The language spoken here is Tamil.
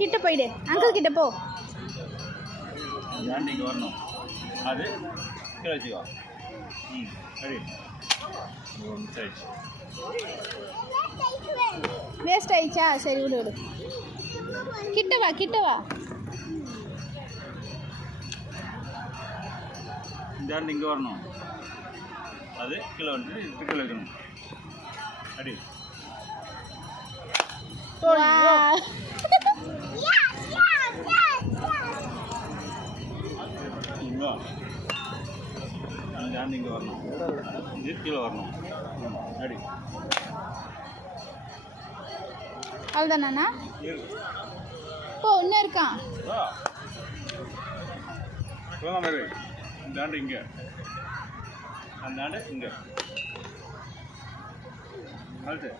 கிட்ட போயிடு, அங்கிள் கிட்ட போ. தாண்டி இங்கே வரணும். அது கீழே வச்சுக்கோ. சரி. மிஸ் ஆயிடுச்சு. வேஸ்ட் ஆயிடுச்சா? சரி விடு விடு. கிட்ட வா கிட்ட வா. தாண்டி இங்கே வரணும். அது கீழே வந்துட்டு இது கீழே வைக்கணும். அடி. இங்கே தாண்டி இங்கே வரணும். இது கீழே வரணும். அடி. அவ்வளோதானா? போ, இன்னும் இருக்கான். தாண்டி இங்கே, அந்த இங்கே. அடுத்து